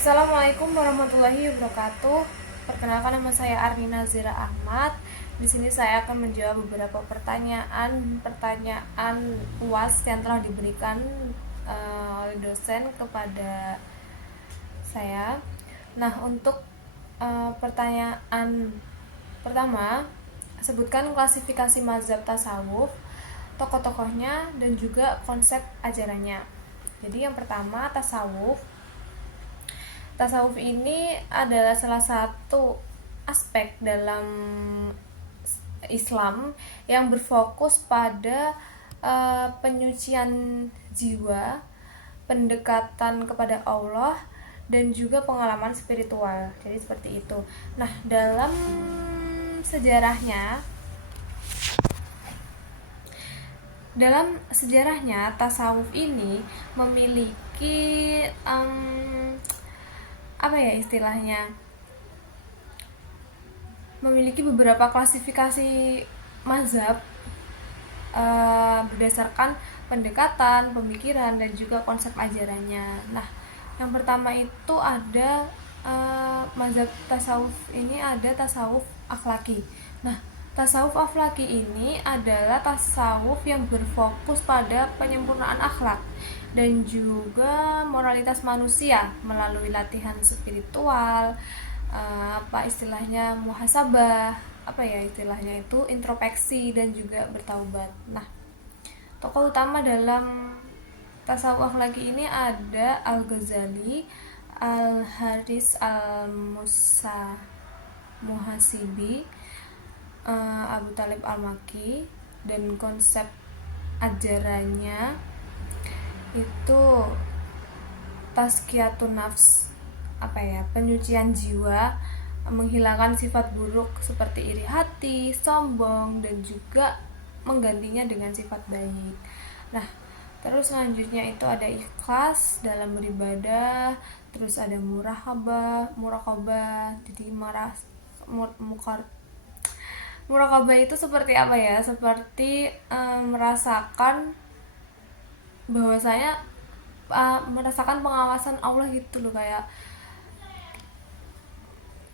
Assalamualaikum warahmatullahi wabarakatuh. Perkenalkan, nama saya Arnina Zira Ahmad. Di sini saya akan menjawab beberapa pertanyaan UAS yang telah diberikan oleh dosen kepada saya. Nah, untuk pertanyaan pertama, sebutkan klasifikasi mazhab tasawuf, tokoh-tokohnya, dan juga konsep ajarannya. Jadi yang pertama, tasawuf. Tasawuf ini adalah salah satu aspek dalam Islam yang berfokus pada penyucian jiwa, pendekatan kepada Allah, dan juga pengalaman spiritual. Jadi seperti itu. Nah, dalam sejarahnya tasawuf ini memiliki apa ya istilahnya, memiliki beberapa klasifikasi mazhab berdasarkan pendekatan, pemikiran, dan juga konsep ajarannya. Nah, yang pertama itu ada mazhab tasawuf ini ada tasawuf akhlaki. Nah, tasawuf akhlaki ini adalah tasawuf yang berfokus pada penyempurnaan akhlak dan juga moralitas manusia melalui latihan spiritual, apa istilahnya, muhasabah, apa ya istilahnya itu, introspeksi dan juga bertaubat. Nah, tokoh utama dalam tasawuf akhlaki ini ada Al Ghazali, Al Haris Al Musa Muhasibi, Abu Talib Al Maki, dan konsep ajarannya itu tazkiyatun nafs, apa ya, penyucian jiwa, menghilangkan sifat buruk seperti iri hati, sombong, dan juga menggantinya dengan sifat baik. Nah, terus selanjutnya itu ada ikhlas dalam beribadah, terus ada muraqabah. Jadi muraqabah itu seperti apa ya? Seperti merasakan bahwasanya merasakan pengawasan Allah gitu loh, kayak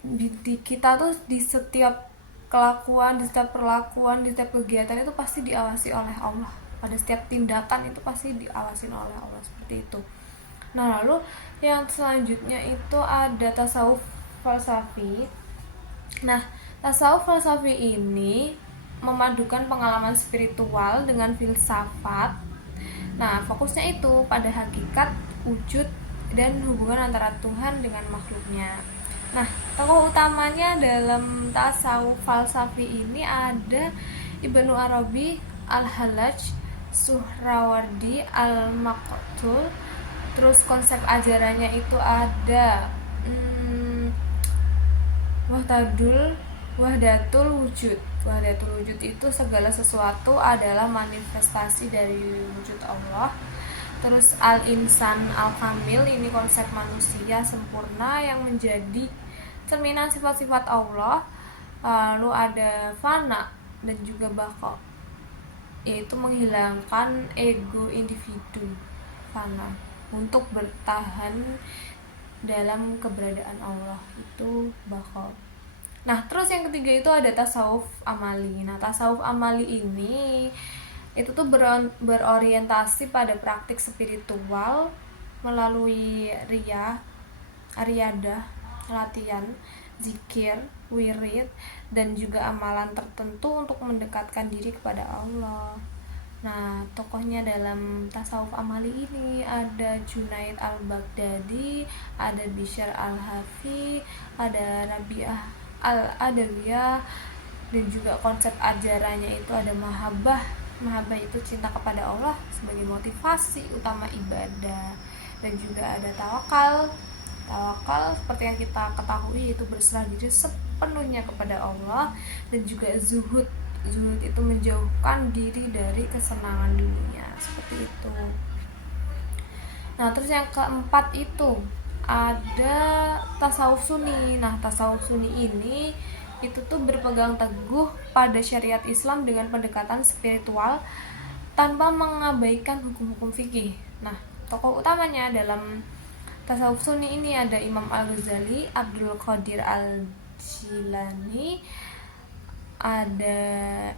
di kita tuh di setiap kelakuan, di setiap perlakuan, di setiap kegiatan itu pasti diawasi oleh Allah. Pada setiap tindakan itu pasti diawasin oleh Allah, seperti itu. Nah, lalu yang selanjutnya itu ada tasawuf falsafi. Nah, tasawuf falsafi ini memadukan pengalaman spiritual dengan filsafat. Nah, fokusnya itu pada hakikat, wujud, dan hubungan antara Tuhan dengan makhluknya. Nah, tokoh utamanya dalam tasawuf falsafi ini ada Ibnu Arabi, Al-Hallaj, Suhrawardi, Al-Maqtul. Terus konsep ajarannya itu ada Wahdatul Wujud. Wahdatul Wujud itu segala sesuatu adalah manifestasi dari wujud Allah. Terus Al-Insan Al-Kamil, ini konsep manusia sempurna yang menjadi cerminan sifat-sifat Allah. Lalu ada Fana dan juga Baqa, yaitu menghilangkan ego individu, Fana, untuk bertahan dalam keberadaan Allah, itu Baqa. Nah, terus yang ketiga itu ada tasawuf amali. Nah, tasawuf amali ini itu tuh berorientasi pada praktik spiritual melalui riyadah, latihan, zikir, wirid, dan juga amalan tertentu untuk mendekatkan diri kepada Allah. Nah, tokohnya dalam tasawuf amali ini ada Junaid al-Baghdadi, ada Bishr al-Hafi, ada Rabi'ah al-Adawiyah, dan juga konsep ajarannya itu ada mahabbah. Mahabbah itu cinta kepada Allah sebagai motivasi utama ibadah. Dan juga ada tawakal. Tawakal seperti yang kita ketahui itu berserah diri sepenuhnya kepada Allah. Dan juga zuhud. Zuhud itu menjauhkan diri dari kesenangan dunia, seperti itu. Nah, terus yang keempat itu ada tasawuf sunni. Nah, tasawuf sunni ini itu tuh berpegang teguh pada syariat Islam dengan pendekatan spiritual tanpa mengabaikan hukum-hukum fikih. Nah, tokoh utamanya dalam tasawuf sunni ini ada Imam Al-Ghazali, Abdul Qadir Al-Jilani, ada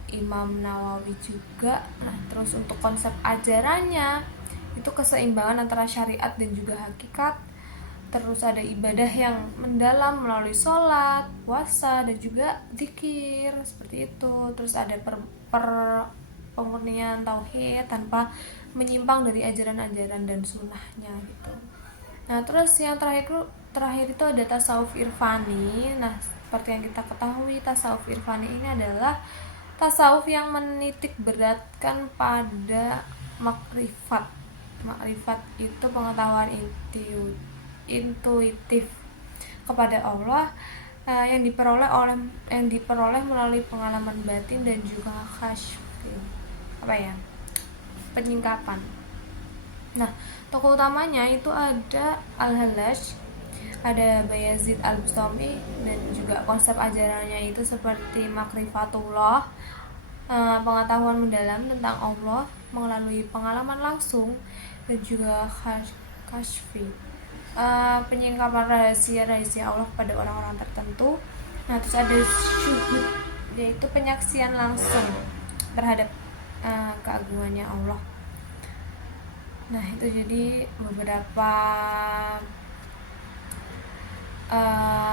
Imam Nawawi juga. Nah, terus untuk konsep ajarannya itu keseimbangan antara syariat dan juga hakikat. Terus ada ibadah yang mendalam melalui sholat, puasa, dan juga zikir seperti itu. Terus ada pemurnian tauhid tanpa menyimpang dari ajaran-ajaran dan sunnahnya gitu. Nah, terus yang terakhir itu ada tasawuf irfani. Nah, seperti yang kita ketahui, tasawuf irfani ini adalah tasawuf yang menitik beratkan pada makrifat. Makrifat itu pengetahuan intuitif kepada Allah yang diperoleh melalui pengalaman batin dan juga penyingkapan. Nah, tokoh utamanya itu ada Al-Hallaj, ada Bayazid Al-Bustami, dan juga konsep ajarannya itu seperti makrifatullah, pengetahuan mendalam tentang Allah melalui pengalaman langsung, dan juga kashfi, penyingkapan rahasia-rahasia Allah pada orang-orang tertentu. Nah, terus ada syuhud, yaitu penyaksian langsung terhadap keagungannya Allah. Nah, itu jadi beberapa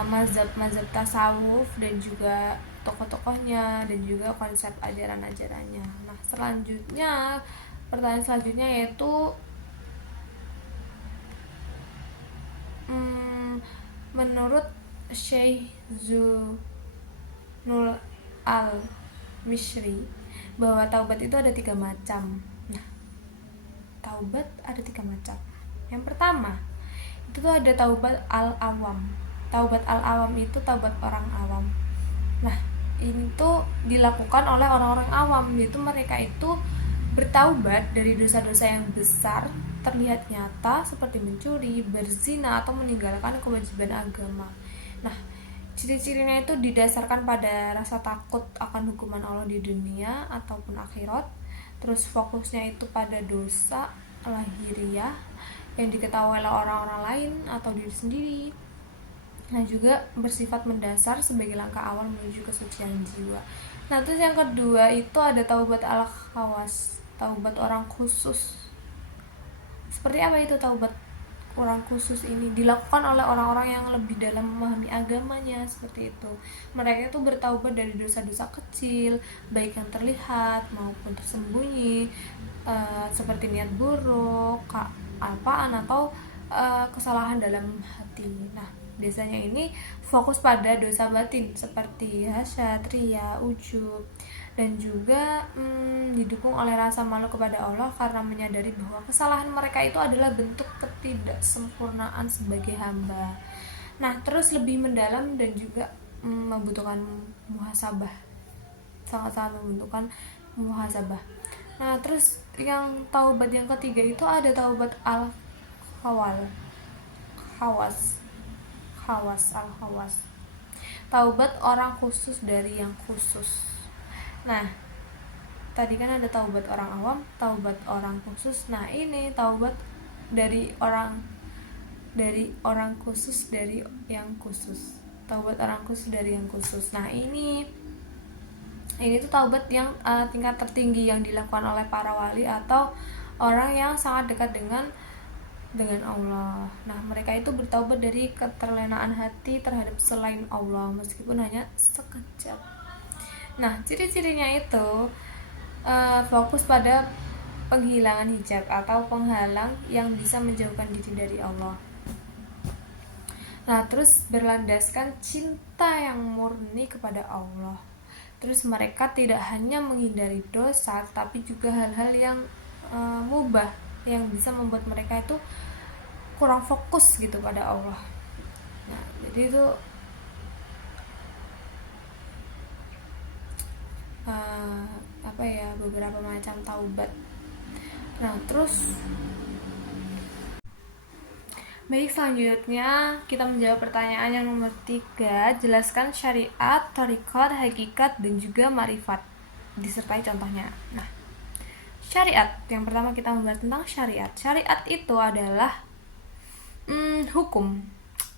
mazhab tasawuf dan juga tokoh-tokohnya dan juga konsep ajaran-ajarannya. Nah, pertanyaan selanjutnya yaitu menurut Syekh Zunul Al-Mishri bahwa taubat itu ada 3 macam. Nah, taubat ada 3 macam. Yang pertama, itu tuh ada taubat al-awam. Taubat al-awam itu taubat orang awam. Nah, ini tuh dilakukan oleh orang-orang awam, yaitu mereka itu bertaubat dari dosa-dosa yang besar terlihat nyata seperti mencuri, berzina, atau meninggalkan kewajiban agama. Nah, ciri-cirinya itu didasarkan pada rasa takut akan hukuman Allah di dunia ataupun akhirat. Terus fokusnya itu pada dosa lahiriah yang diketahui oleh orang-orang lain atau diri sendiri. Nah, juga bersifat mendasar sebagai langkah awal menuju kesucian jiwa. Nah, terus yang kedua itu ada taubat al-khawas, taubat orang khusus. Seperti apa itu taubat orang khusus ini? Dilakukan oleh orang-orang yang lebih dalam memahami agamanya, seperti itu. Mereka itu bertaubat dari dosa-dosa kecil, baik yang terlihat maupun tersembunyi, seperti niat buruk, kealpaan, atau kesalahan dalam hati. Nah, biasanya ini fokus pada dosa batin seperti hasad, riya, ujub, dan juga didukung oleh rasa malu kepada Allah karena menyadari bahwa kesalahan mereka itu adalah bentuk ketidaksempurnaan sebagai hamba. Nah, terus lebih mendalam dan juga membutuhkan muhasabah, sangat-sangat membutuhkan muhasabah. Nah, terus yang taubat yang ketiga itu ada taubat al-khawas, taubat orang khusus dari yang khusus. Nah, tadi kan ada taubat orang awam, taubat orang khusus. Nah, ini taubat dari orang khusus dari yang khusus. Taubat orang khusus dari yang khusus. Nah, ini tuh taubat yang tingkat tertinggi yang dilakukan oleh para wali atau orang yang sangat dekat dengan Allah. Nah, mereka itu bertaubat dari keterlenaan hati terhadap selain Allah meskipun hanya sekejap. Nah, ciri-cirinya itu fokus pada penghilangan hijab atau penghalang yang bisa menjauhkan diri dari Allah. Nah, terus berlandaskan cinta yang murni kepada Allah. Terus mereka tidak hanya menghindari dosa, tapi juga hal-hal yang mubah yang bisa membuat mereka itu kurang fokus gitu pada Allah. Nah, jadi itu beberapa macam taubat. Nah, terus baik, selanjutnya kita menjawab pertanyaan yang nomor 3. Jelaskan syariat, thariqat, hakikat, dan juga ma'rifat disertai contohnya. Nah, syariat, yang pertama kita membahas tentang syariat. Syariat itu adalah hukum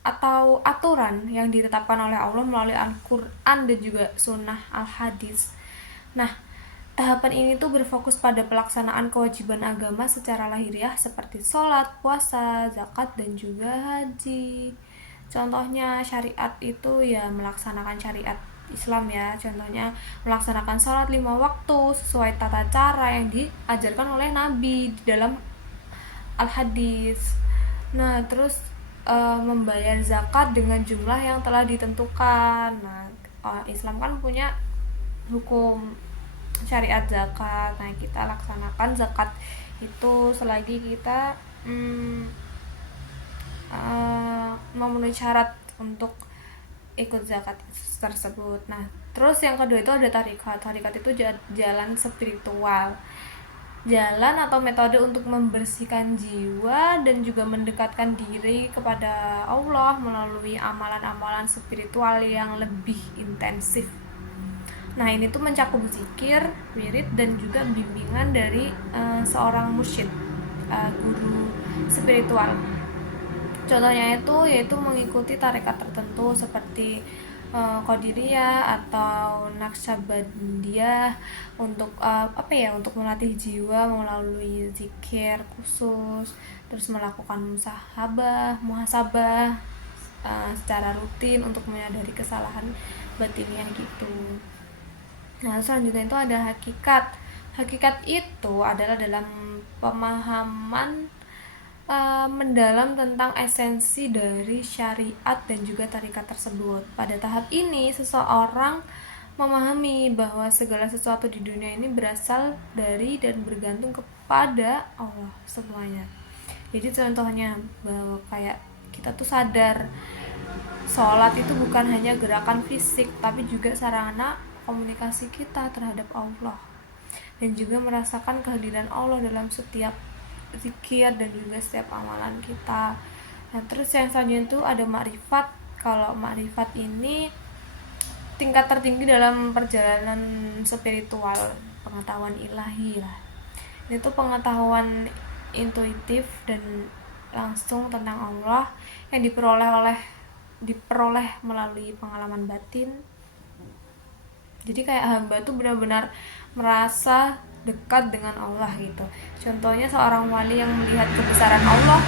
atau aturan yang ditetapkan oleh Allah melalui Al-Quran dan juga Sunnah Al-Hadis. Nah, tahapan ini tuh berfokus pada pelaksanaan kewajiban agama secara lahiriah seperti sholat, puasa, zakat, dan juga haji. Contohnya syariat itu ya melaksanakan syariat Islam ya. Contohnya melaksanakan sholat 5 waktu sesuai tata cara yang diajarkan oleh Nabi di dalam Al-Hadis. Nah, terus membayar zakat dengan jumlah yang telah ditentukan. Nah, Islam kan punya hukum syariat zakat. Nah, kita laksanakan zakat itu selagi kita memenuhi syarat untuk ikut zakat tersebut. Nah, terus yang kedua itu ada tarikat. Tarikat itu jalan spiritual, jalan atau metode untuk membersihkan jiwa dan juga mendekatkan diri kepada Allah melalui amalan-amalan spiritual yang lebih intensif. Nah, ini tuh mencakup zikir, wirid, dan juga bimbingan dari seorang mursyid, guru spiritual. Contohnya itu yaitu mengikuti tarekat tertentu seperti Qadiriyah atau Naqsabandiyah untuk untuk melatih jiwa melalui zikir khusus, terus melakukan muhasabah secara rutin untuk menyadari kesalahan batinnya gitu. Nah, selanjutnya itu ada hakikat. Hakikat itu adalah dalam pemahaman mendalam tentang esensi dari syariat dan juga tarikat tersebut. Pada tahap ini, seseorang memahami bahwa segala sesuatu di dunia ini berasal dari dan bergantung kepada Allah semuanya. Jadi contohnya bahwa kayak kita tuh sadar sholat itu bukan hanya gerakan fisik, tapi juga sarana komunikasi kita terhadap Allah, dan juga merasakan kehadiran Allah dalam setiap zikir dan juga setiap amalan kita. Nah, terus yang selanjutnya itu ada makrifat. Kalau makrifat ini tingkat tertinggi dalam perjalanan spiritual, pengetahuan ilahi lah. Ini tuh pengetahuan intuitif dan langsung tentang Allah yang diperoleh melalui pengalaman batin. Jadi kayak hamba tuh benar-benar merasa dekat dengan Allah gitu. Contohnya seorang wali yang melihat kebesaran Allah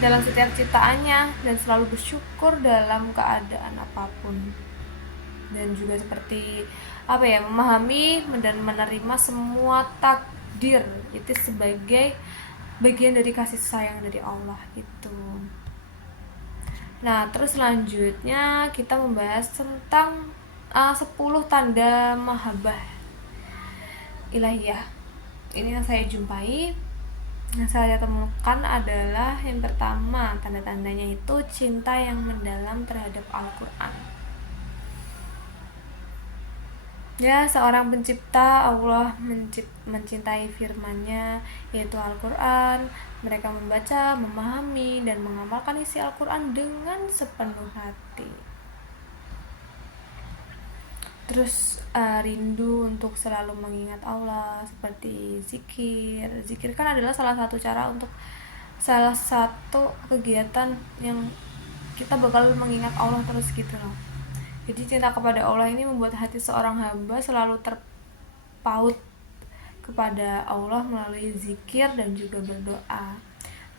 dalam setiap ciptaannya dan selalu bersyukur dalam keadaan apapun. Dan juga seperti memahami dan menerima semua takdir itu sebagai bagian dari kasih sayang dari Allah gitu. Nah, terus selanjutnya kita membahas tentang 10 tanda mahabbah ilahiyah. Ini yang saya jumpai, yang saya temukan adalah yang pertama, tanda-tandanya itu cinta yang mendalam terhadap Al-Quran. Ya, seorang pencipta Allah mencintai firman-Nya yaitu Al-Quran. Mereka membaca, memahami, dan mengamalkan isi Al-Quran dengan sepenuh hati. Terus rindu untuk selalu mengingat Allah seperti zikir. Zikir kan adalah salah satu kegiatan yang kita bakal mengingat Allah terus gitu loh. Jadi cinta kepada Allah ini membuat hati seorang hamba selalu terpaut kepada Allah melalui zikir dan juga berdoa.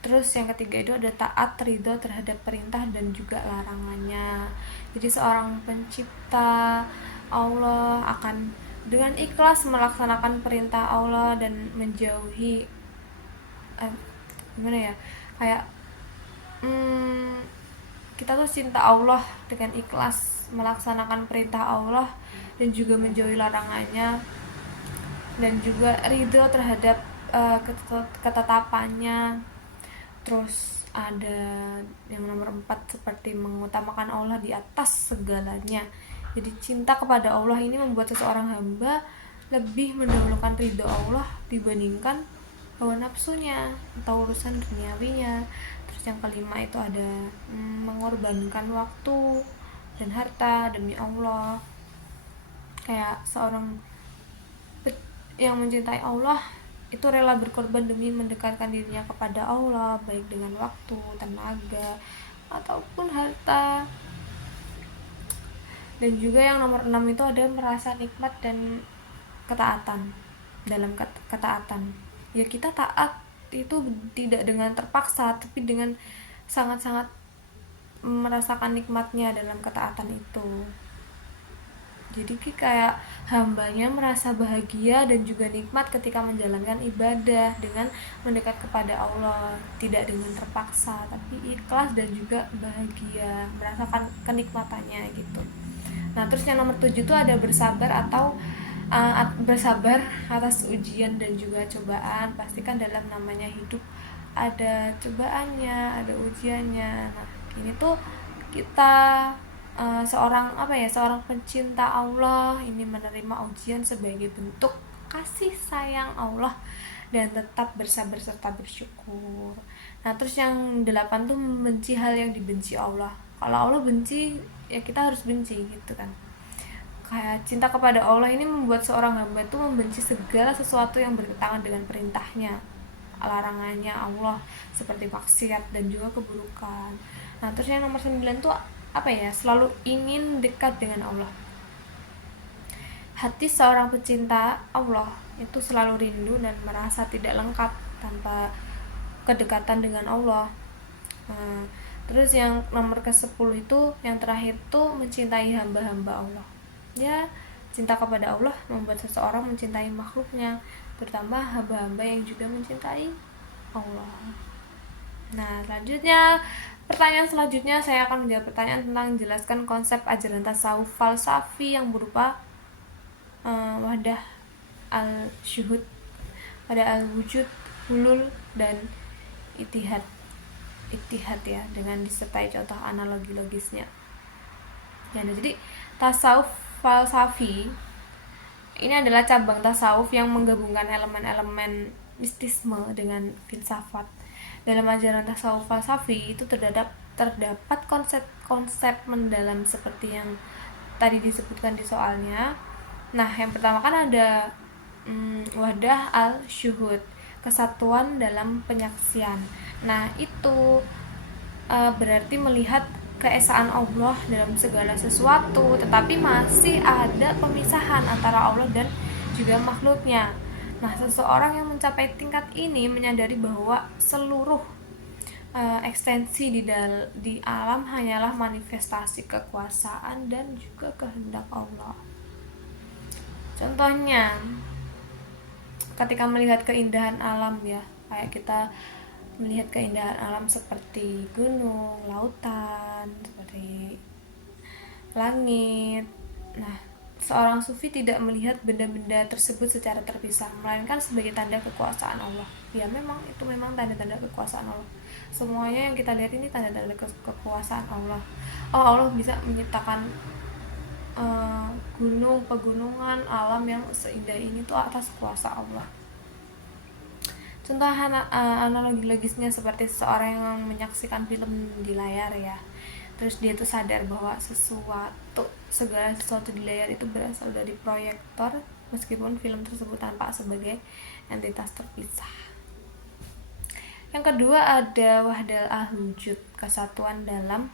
Terus yang ketiga itu ada taat, ridho terhadap perintah dan juga larangannya. Jadi seorang pencipta Allah akan dengan ikhlas melaksanakan perintah Allah dan menjauhi kita tuh cinta Allah dengan ikhlas melaksanakan perintah Allah dan juga menjauhi larangannya, dan juga ridho terhadap ketetapannya. Terus ada yang nomor 4 seperti mengutamakan Allah di atas segalanya. Jadi cinta kepada Allah ini membuat seseorang hamba lebih mendahulukan ridho Allah dibandingkan hawa nafsunya atau urusan duniawinya. Terus yang kelima itu ada mengorbankan waktu dan harta demi Allah. Kayak seorang yang mencintai Allah itu rela berkorban demi mendekatkan dirinya kepada Allah, baik dengan waktu, tenaga, ataupun harta. Dan juga yang nomor 6 itu ada merasa nikmat dan ketaatan. Dalam ketaatan, ya kita taat itu tidak dengan terpaksa, tapi dengan sangat-sangat merasakan nikmatnya dalam ketaatan itu. Jadi kayak hambanya merasa bahagia dan juga nikmat ketika menjalankan ibadah dengan mendekat kepada Allah, tidak dengan terpaksa, tapi ikhlas dan juga bahagia, merasakan kenikmatannya gitu. Nah, terus yang nomor 7 itu ada bersabar atau bersabar atas ujian dan juga cobaan. Pastikan dalam namanya hidup ada cobaannya, ada ujiannya. Nah, ini tuh kita seorang pencinta Allah ini menerima ujian sebagai bentuk kasih sayang Allah dan tetap bersabar serta bersyukur. Nah, terus yang 8 tuh membenci hal yang dibenci Allah. Kalau Allah benci, ya kita harus benci gitu kan. Kayak cinta kepada Allah ini membuat seorang hamba tuh membenci segala sesuatu yang bertentangan dengan perintahnya, larangannya Allah, seperti maksiat dan juga keburukan. Nah, terus yang nomor 9 tuh selalu ingin dekat dengan Allah. Hati seorang pecinta Allah itu selalu rindu dan merasa tidak lengkap tanpa kedekatan dengan Allah. Terus yang nomor ke-10 itu yang terakhir tuh mencintai hamba-hamba Allah. Ya, cinta kepada Allah membuat seseorang mencintai makhluknya, terutama hamba-hamba yang juga mencintai Allah. Nah, pertanyaan selanjutnya saya akan menjawab pertanyaan tentang jelaskan konsep ajaran tasawuf falsafi yang berupa wahdah al-syuhud, wahdah al-wujud, hulul, dan ittihad ya, dengan disertai contoh analogi logisnya. Ya, jadi tasawuf falsafi ini adalah cabang tasawuf yang menggabungkan elemen-elemen mistisme dengan filsafat. Dalam ajaran tasawuf falsafi itu terdapat konsep-konsep mendalam seperti yang tadi disebutkan di soalnya. Nah, yang pertama kan ada wahdah al-syuhud, kesatuan dalam penyaksian. Nah, itu berarti melihat keesaan Allah dalam segala sesuatu, tetapi masih ada pemisahan antara Allah dan juga makhluknya. Nah, seseorang yang mencapai tingkat ini menyadari bahwa seluruh ekstensi di alam hanyalah manifestasi kekuasaan dan juga kehendak Allah. Contohnya, ketika melihat keindahan alam ya, kayak kita melihat keindahan alam seperti gunung, lautan, seperti langit. Nah, seorang sufi tidak melihat benda-benda tersebut secara terpisah, melainkan sebagai tanda kekuasaan Allah. Ya, memang itu memang tanda-tanda kekuasaan Allah. Semuanya yang kita lihat ini tanda-tanda kekuasaan Allah. Allah bisa menciptakan gunung, pegunungan, alam yang seindah ini tuh atas kuasa Allah. Contoh analogi logisnya seperti seseorang yang menyaksikan film di layar ya. Terus dia tuh sadar bahwa segala sesuatu di layar itu berasal dari proyektor, meskipun film tersebut tampak sebagai entitas terpisah. Yang kedua ada wahdal al-wujud, kesatuan dalam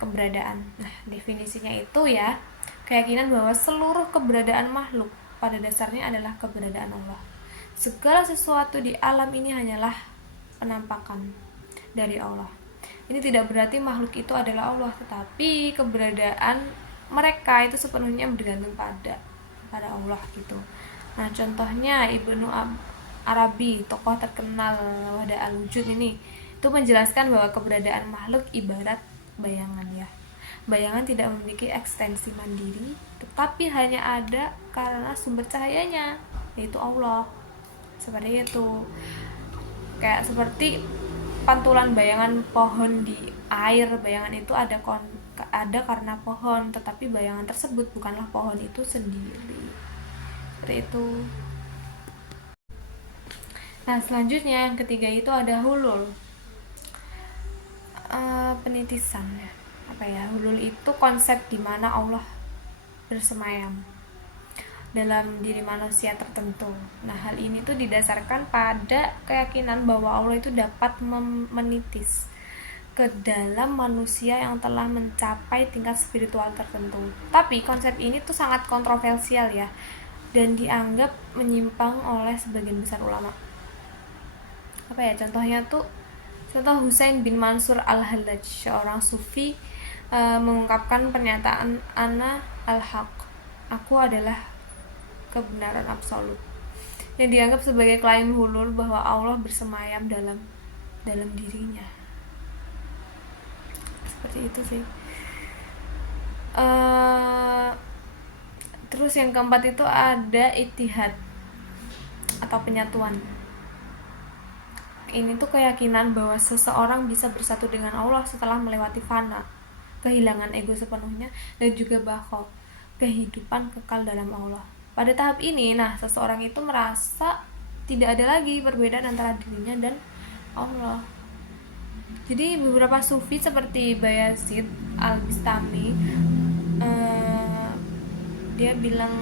keberadaan. Nah, definisinya itu ya, keyakinan bahwa seluruh keberadaan makhluk pada dasarnya adalah keberadaan Allah. Segala sesuatu di alam ini hanyalah penampakan dari Allah. Ini tidak berarti makhluk itu adalah Allah, tetapi keberadaan mereka itu sepenuhnya bergantung pada Allah gitu. Nah, contohnya Ibnu Arabi, tokoh terkenal wahdah al-wujud ini, itu menjelaskan bahwa keberadaan makhluk ibarat bayangan ya. Bayangan tidak memiliki ekstensi mandiri, tetapi hanya ada karena sumber cahayanya, yaitu Allah. Seperti itu. Kayak seperti pantulan bayangan pohon di air. Bayangan itu ada karena pohon, tetapi bayangan tersebut bukanlah pohon itu sendiri. Seperti itu. Nah, selanjutnya yang ketiga itu ada hulul. Penitisan ya. Hulul itu konsep di mana Allah bersemayam. dalam diri manusia tertentu. Nah, hal ini tuh didasarkan pada keyakinan bahwa Allah itu dapat menitis ke dalam manusia yang telah mencapai tingkat spiritual tertentu. Tapi konsep ini tuh sangat kontroversial ya, dan dianggap menyimpang oleh sebagian besar ulama. Apa ya contohnya tuh? Contoh Husain bin Mansur al-Hallaj, seorang sufi, mengungkapkan pernyataan ana al-haq, aku adalah kebenaran absolut, yang dianggap sebagai klaim hulul bahwa Allah bersemayam dalam dirinya. Seperti itu sih. Terus yang keempat itu ada ittihad atau penyatuan. Ini tuh keyakinan bahwa seseorang bisa bersatu dengan Allah setelah melewati fana, kehilangan ego sepenuhnya, dan juga baqa, kehidupan kekal dalam Allah. Pada tahap ini, seseorang itu merasa tidak ada lagi perbedaan antara dirinya dan Allah. Jadi beberapa sufi seperti Bayazid Al-Bistami, dia bilang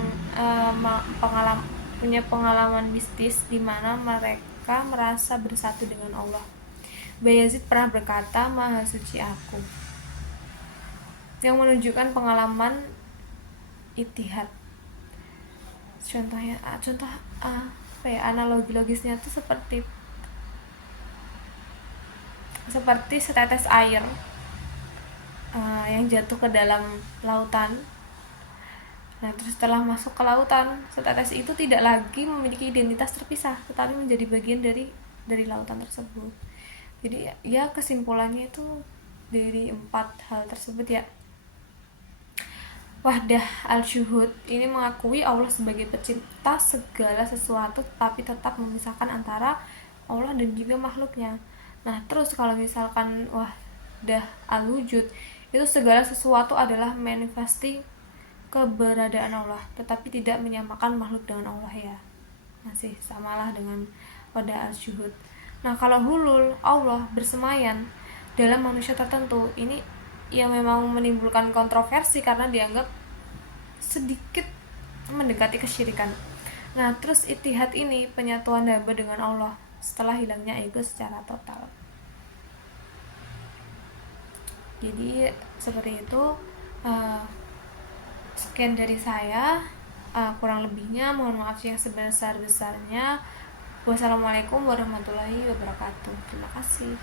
punya pengalaman mistis di mana mereka merasa bersatu dengan Allah. Bayazid pernah berkata, "Maha suci aku," yang menunjukkan pengalaman ittihad. Analogi logisnya itu seperti setetes air yang jatuh ke dalam lautan. Terus setelah masuk ke lautan, setetes itu tidak lagi memiliki identitas terpisah, tetapi menjadi bagian dari lautan tersebut. Jadi ya kesimpulannya itu dari 4 hal tersebut ya. Wahdah al-syuhud ini mengakui Allah sebagai pencipta segala sesuatu, tapi tetap memisahkan antara Allah dan juga makhluknya. Terus kalau misalkan wahdah al-wujud, itu segala sesuatu adalah manifestasi keberadaan Allah, tetapi tidak menyamakan makhluk dengan Allah ya. Masih samalah dengan wahdah al-syuhud. Kalau hulul, Allah bersemayam dalam manusia tertentu, ini ya memang menimbulkan kontroversi karena dianggap sedikit mendekati kesyirikan. Terus ittihad ini penyatuan hamba dengan Allah setelah hilangnya ego secara total. Jadi seperti itu. Sekian dari saya. Kurang lebihnya mohon maaf yang sebesar-besarnya. Wassalamualaikum warahmatullahi wabarakatuh. Terima kasih.